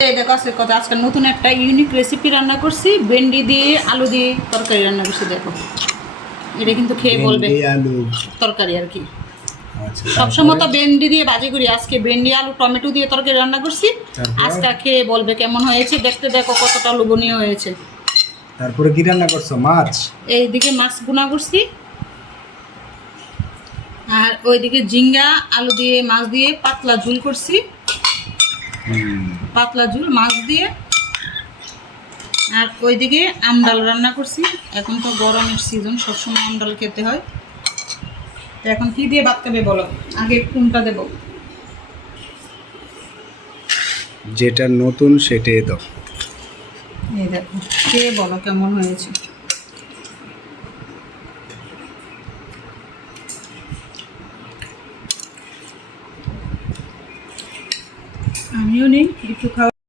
দেখো আজকে কথা, আজকে নতুন একটা ইউনিক রেসিপি রান্না করছি, ভেন্ডি দিয়ে আলু দিয়ে তরকারি রান্না করছি। দেখো এটা কিন্তু খেয়ে বলবে আলু তরকারি আর কি। আচ্ছা, সবসময় তো ভেন্ডি দিয়ে ভাজি করি, আজকে ভেন্ডি আলু টমেটো দিয়ে তরকারি রান্না করছি। তারপর? আজকে খেয়ে বলবে কেমন হয়েছে, দেখতে দেখো কতটা লোভনীয় হয়েছে। তারপরে কি রান্না করছো? মাছ? এইদিকে মাছ ভুনা করছি, আর ওইদিকে ঝিঙ্গা আলু দিয়ে মাছ দিয়ে পাতলা ঝুল করছি, পাতলা ঝুল মাছ দিয়ে। আর ওইদিকে আমডাল রান্না করছি। এখন তো গরমের সিজন, সবসময় আমডাল খেতে হয়। তো এখন কি দিয়ে ভাত খাবে বলো, আগে কোনটা দেবো? যেটা নতুন সেটাই দাও। এই দেখো খেয়ে বলো কেমন হয়েছে। আমিও নেই একটু খাওয়া।